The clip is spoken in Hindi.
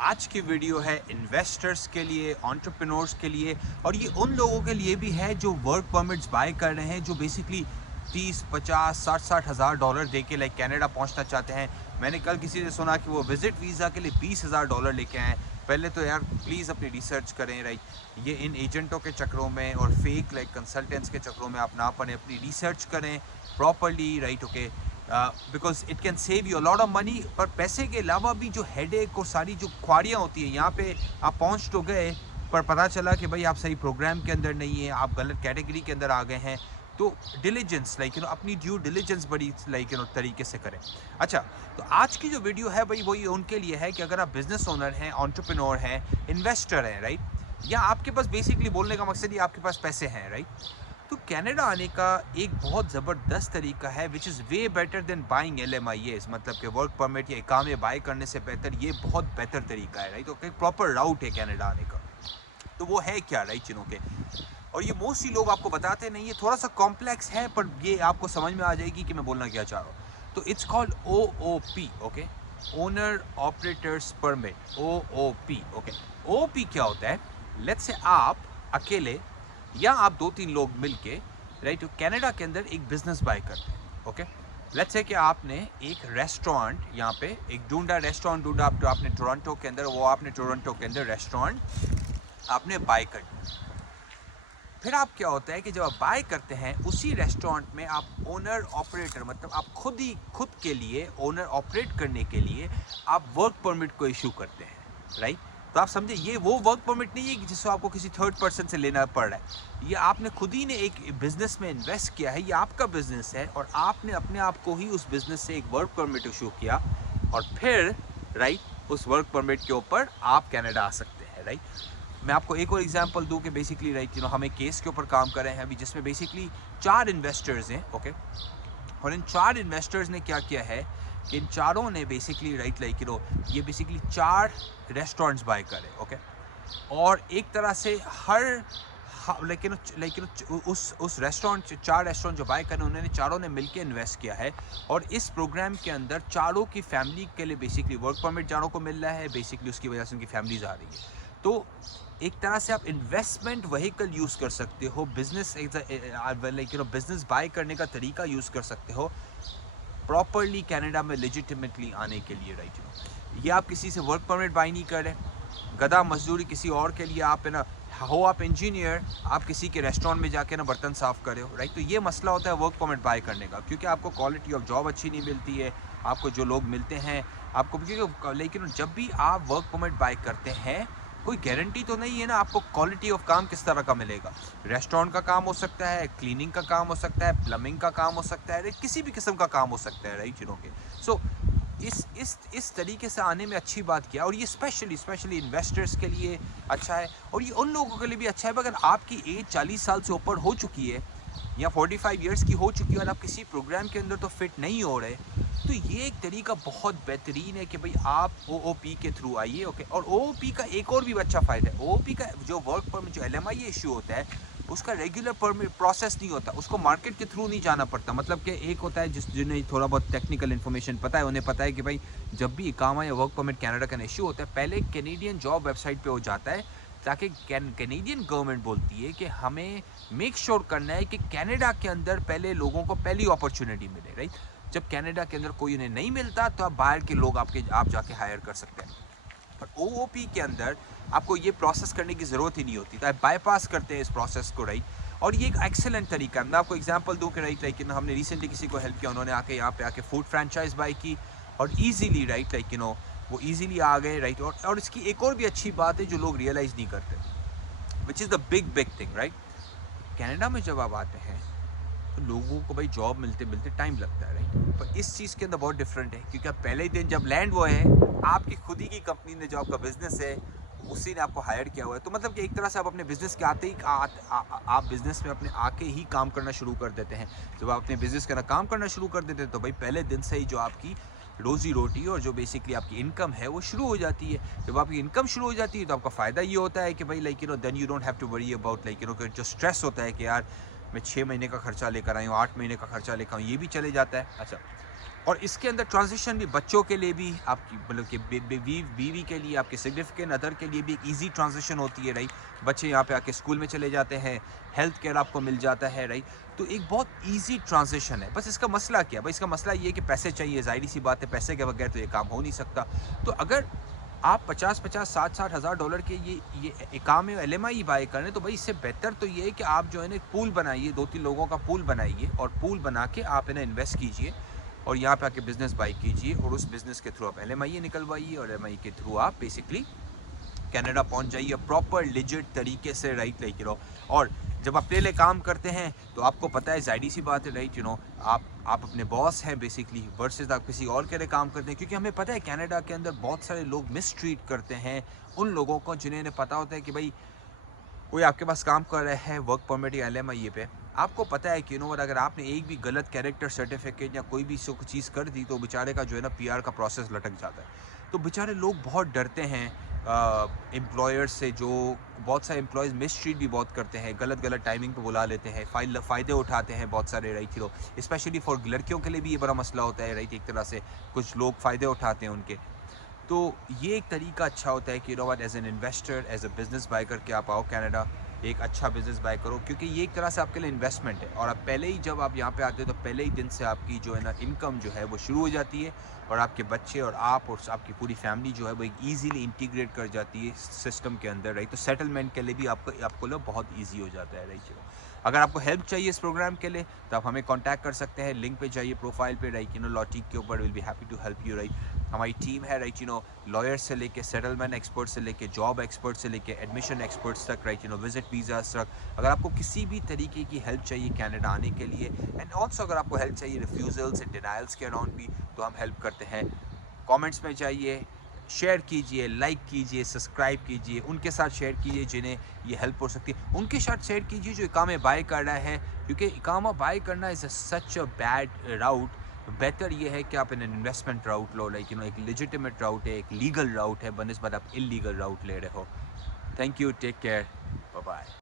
आज की वीडियो है इन्वेस्टर्स के लिए, एंटरप्रेन्योर्स के लिए, और ये उन लोगों के लिए भी है जो वर्क परमिट्स बाय कर रहे हैं, जो बेसिकली 30, 50, 60 हज़ार डॉलर दे के लाइक कनाडा पहुंचना चाहते हैं। मैंने कल किसी ने सुना कि वो विजिट वीज़ा के लिए 20,000 डॉलर लेके आए। पहले तो यार प्लीज़ अपनी रिसर्च करें, राइट। ये इन एजेंटों के चक्रों में और फेक लाइक कंसल्टेंट्स के चक्रों में आप ना पड़े, अपनी रिसर्च करें properly, right. Okay, because it can save you a lot of money. पर पैसे के अलावा भी जो हेडेक और सारी जो ख्वारियाँ होती हैं, यहाँ पे आप पहुँच तो गए पर पता चला कि भाई आप सही प्रोग्राम के अंदर नहीं है, आप गलत कैटेगरी के अंदर आ गए हैं। तो डिलीजेंस लाइक अपनी ड्यू डिलीजेंस बड़ी लाइक तरीके से करें। अच्छा, तो आज की जो वीडियो है भाई वही उनके लिए है कि अगर आप बिजनेस ओनर हैं, एंटरप्रेन्योर हैं, इन्वेस्टर हैं, राइट, या आपके पास बेसिकली बोलने का मकसद ही आपके पास पैसे हैं, राइट। तो कनाडा आने का एक बहुत ज़बरदस्त तरीका है which is way better than buying LMIAs, मतलब कि वर्क परमिट या इकामे बाय करने से बेहतर ये बहुत बेहतर तरीका है, राइट। ओके, प्रॉपर राउट है कनाडा आने का। तो वो है क्या, राइट, चीनों के। और ये मोस्टली लोग आपको बताते नहीं, ये थोड़ा सा कॉम्प्लेक्स है पर ये आपको समझ में आ जाएगी कि मैं बोलना क्या चाह रहा हूँ। तो it's called OOP, okay, owner operators permit, OOP। Okay, OOP क्या होता है? लेट्स से आप अकेले या आप 2-3 लोग मिलके, राइट, कनाडा के अंदर एक बिजनेस बाय करते हैं। ओके, लेट्स से कि आपने एक रेस्टोरेंट यहाँ पे एक ढूंढा, रेस्टोरेंट ढूंढा आपने टोरंटो के अंदर, वो आपने टोरंटो के अंदर रेस्टोरेंट आपने बाय कर दिया। फिर आप क्या होता है कि जब आप बाय करते हैं उसी रेस्टोरेंट में आप ओनर ऑपरेटर, मतलब आप खुद के लिए ओनर ऑपरेट करने के लिए आप वर्क परमिट को इशू करते हैं, राइट। तो आप समझे, ये वो वर्क परमिट नहीं है कि जिसको आपको किसी थर्ड पर्सन से लेना पड़ रहा है। ये आपने खुद ही ने एक बिजनेस में इन्वेस्ट किया है, ये आपका बिजनेस है और आपने अपने आप को ही उस बिजनेस से एक वर्क परमिट इशू किया और फिर, राइट, उस वर्क परमिट के ऊपर आप कनाडा आ सकते हैं, राइट। मैं आपको एक और एग्जांपल दूं कि बेसिकली, राइट, हम एक केस के ऊपर काम कर रहे हैं अभी जिसमें बेसिकली 4 इन्वेस्टर्स हैं, ओके। और इन 4 इन्वेस्टर्स ने क्या किया है कि इन चारों ने बेसिकली, राइट, ये बेसिकली 4 रेस्टोरेंट्स बाय करे, ओके। और एक तरह से लेकिन उस रेस्टोरेंट, 4 रेस्टोरेंट जो बाय करे उन्होंने चारों ने मिलकर इन्वेस्ट किया है। और इस प्रोग्राम के अंदर चारों की फैमिली के लिए बेसिकली वर्क परमिट चारों को मिल रहा है, बेसिकली उसकी वजह से उनकी फैमिलीज आ रही है। तो एक तरह से आप इन्वेस्टमेंट व्हीकल यूज़ कर सकते हो, बिजनेस बिजनेस बाय करने का तरीका यूज़ कर सकते हो प्रॉपरली कनाडा में लेजिटिमेटली आने के लिए, राइट। ये आप किसी से वर्क परमिट बाय नहीं कर रहे, गधा मजदूरी किसी और के लिए आप, है ना, हो आप इंजीनियर, आप किसी के रेस्टोरेंट में जाके ना बर्तन साफ करे हो, राइट। तो ये मसला होता है वर्क परमिट बाय करने का, क्योंकि आपको क्वालिटी ऑफ जॉब अच्छी नहीं मिलती है, आपको जो लोग मिलते हैं आपको, क्योंकि लेकिन जब भी आप वर्क परमिट बाय करते हैं कोई गारंटी तो नहीं है ना आपको क्वालिटी ऑफ काम किस तरह का मिलेगा। रेस्टोरेंट का काम हो सकता है, क्लीनिंग का काम हो सकता है, प्लम्बिंग का काम हो सकता है, किसी भी किस्म का काम हो सकता है, राइट, के। सो इस तरीके से आने में अच्छी बात क्या, और ये स्पेशली इन्वेस्टर्स के लिए अच्छा है और ये उन लोगों के लिए भी अच्छा है अगर आपकी एज 40 साल से ऊपर हो चुकी है या 45 इयर्स की हो चुकी है और आप किसी प्रोग्राम के अंदर तो फिट नहीं हो रहे, तो ये एक तरीका बहुत बेहतरीन है कि भाई आप OOP के थ्रू आइए, ओके। और OOP का एक और भी अच्छा फ़ायदा है, OOP का जो वर्क परमिट, जो LMIA इशू होता है, उसका रेगुलर परमिट प्रोसेस नहीं होता, उसको मार्केट के थ्रू नहीं जाना पड़ता। मतलब कि एक होता है जिन्हें थोड़ा बहुत टेक्निकल इन्फॉर्मेशन पता है, उन्हें पता है कि भाई जब भी इकामा या वर्क परमिट कनाडा का इशू होता है पहले कैनेडियन जॉब वेबसाइट पे हो जाता है, ताकि कैनेडियन गवर्नमेंट बोलती है कि हमें मेक श्योर करना है कि कनाडा के अंदर पहले लोगों को पहली अपॉर्चुनिटी मिले, राइट। जब कनाडा के अंदर कोई उन्हें नहीं मिलता तो आप बाहर के लोग आप जाके हायर कर सकते हैं। पर OOP के अंदर आपको ये प्रोसेस करने की ज़रूरत ही नहीं होती, तो आप बाईपास करते हैं इस प्रोसेस को, राइट। और ये एक एक्सेलेंट तरीका है। मैं आपको एग्जांपल दूं कि, राइट, लेकिन हमने रिसेंटली किसी को हेल्प किया, उन्होंने आके यहाँ पे आके फूड फ्रेंचाइज बाय की और ईजीली, राइट, वो ईजीली आ गए, राइट। और इसकी एक और भी अच्छी बात है जो लोग रियलाइज़ नहीं करते, which is the big thing, right. Canada में जब आप आते हैं तो लोगों को भाई जॉब मिलते मिलते टाइम लगता है, राइट। पर इस चीज़ के अंदर बहुत डिफरेंट है, क्योंकि आप पहले ही दिन जब लैंड हुए हैं, आपकी खुद ही की कंपनी ने, जो आपका बिजनेस है उसी ने आपको हायर किया हुआ है। तो मतलब कि एक तरह से आप अपने बिजनेस के आते ही आप बिजनेस में अपने आके ही काम करना शुरू कर देते हैं। जब आप अपने बिजनेस के अंदर काम करना शुरू कर देते हैं तो भाई पहले दिन से ही जो आपकी रोजी रोटी और जो बेसिकली आपकी इनकम है वो शुरू हो जाती है। जब आपकी इनकम शुरू हो जाती है तो आपका फ़ायदा ये होता है कि भाई then you don't have to worry about जो स्ट्रेस होता है कि यार मैं 6 महीने का खर्चा लेकर आई हूँ, 8 महीने का खर्चा लेकर आऊँ, ये भी चले जाता है। अच्छा, और इसके अंदर ट्रांजिशन भी बच्चों के लिए भी, आपकी मतलब कि बीवी के लिए, आपके सिग्निफिकेंट अदर के लिए भी एक ईजी ट्रांजिशन होती है, राइट। बच्चे यहाँ पे आके स्कूल में चले जाते हैं, हेल्थ केयर आपको मिल जाता है, राइट। तो एक बहुत ईजी ट्रांजिशन है। बस इसका मसला क्या है भाई, इसका मसला ये है कि पैसे चाहिए, ज़ाहिर सी बात है, पैसे के बगैर तो ये काम हो नहीं सकता। तो अगर आप 50-50, 60-60 हज़ार डॉलर के ये इकामे LMI बाय करें, तो भाई इससे बेहतर तो ये है कि आप जो है ना एक पूल बनाइए, 2-3 लोगों का पूल बनाइए, और पूल बना के आप इन्हें इन्वेस्ट कीजिए और यहाँ पे आके बिजनेस बाई कीजिए, और उस बिजनेस के थ्रू आप LMI निकलवाइए, और LMI के थ्रू आप बेसिकली कनाडा पहुंच जाइए प्रॉपर लिजिट तरीके से, राइट, लाइक यू नो। और जब अपने लिए काम करते हैं तो आपको पता है, ज़ाहिर सी बात है, राइट, यू नो, आप अपने बॉस हैं बेसिकली, वर्सेस आप किसी और के लिए काम करते हैं। क्योंकि हमें पता है कनाडा के अंदर बहुत सारे लोग मिसट्रीट करते हैं उन लोगों को जिन्हें पता होता है कि भाई कोई आपके पास काम कर रहा है वर्क परमिट या LMI पे, आपको पता है कि यू नो अगर आपने एक भी गलत कैरेक्टर सर्टिफिकेट या कोई भी चीज़ कर दी तो बेचारे का जो है ना PR का प्रोसेस लटक जाता है। तो बेचारे लोग बहुत डरते हैं एम्प्लॉयर्स से। जो बहुत सारे एम्प्लॉयज़ मिसट्रीट भी बहुत करते हैं, गलत टाइमिंग पे बुला लेते हैं, फ़ायदे उठाते हैं बहुत सारे, राइट, हीरो। स्पेशली फॉर लड़कियों के लिए भी ये बड़ा मसला होता है, राइट। एक तरह से कुछ लोग फ़ायदे उठाते हैं उनके। तो ये एक तरीका अच्छा होता है कि know what, as an investor, as a business buy करके आप आओ कनाडा, एक अच्छा बिज़नेस बाय करो, क्योंकि ये एक तरह से आपके लिए इन्वेस्टमेंट है। और आप पहले ही जब आप यहाँ पे आते हो तो पहले ही दिन से आपकी जो है ना इनकम जो है वो शुरू हो जाती है, और आपके बच्चे और आप और आपकी पूरी फैमिली जो है वो एक ईजीली इंटीग्रेट कर जाती है सिस्टम के अंदर, राइट। तो सेटलमेंट के लिए भी आपको लोग बहुत ईजी हो जाता है, राइट। अगर आपको हेल्प चाहिए इस प्रोग्राम के लिए तो आप हमें कांटेक्ट कर सकते हैं, लिंक पे जाइए प्रोफाइल पे, राइट, यू नो, लॉटिक के ऊपर। Will be happy to help you, right. हमारी टीम है, राइट, यू नो, लॉयर से लेके सेटलमेंट एक्सपर्ट से लेके जॉब एक्सपर्ट से लेके एडमिशन एक्सपर्ट्स तक, right, you no, visit visas तक। अगर आपको किसी भी तरीके की हेल्प चाहिए कनाडा आने के लिए, एंड ऑल्सो अगर आपको हेल्प चाहिए रिफ्यूजल्स एंड डिनायल्स के अराउंड भी, तो हम हेल्प करते हैं। कमेंट्स में जाइए, शेयर कीजिए, लाइक कीजिए, सब्सक्राइब कीजिए, उनके साथ शेयर कीजिए जिन्हें ये हेल्प हो सकती है, उनके साथ शेयर कीजिए जो इकामे बाय कर रहा है, क्योंकि इकामा बाय करना इज़ सच अ बैड राउट। बेहतर ये है कि आप इन investment route low, like you know, एक लेजिटिमेट राउट है, एक लीगल राउट है, बनस्बत आप इलीगल राउट ले रहे हो। Thank you, take care, bye bye.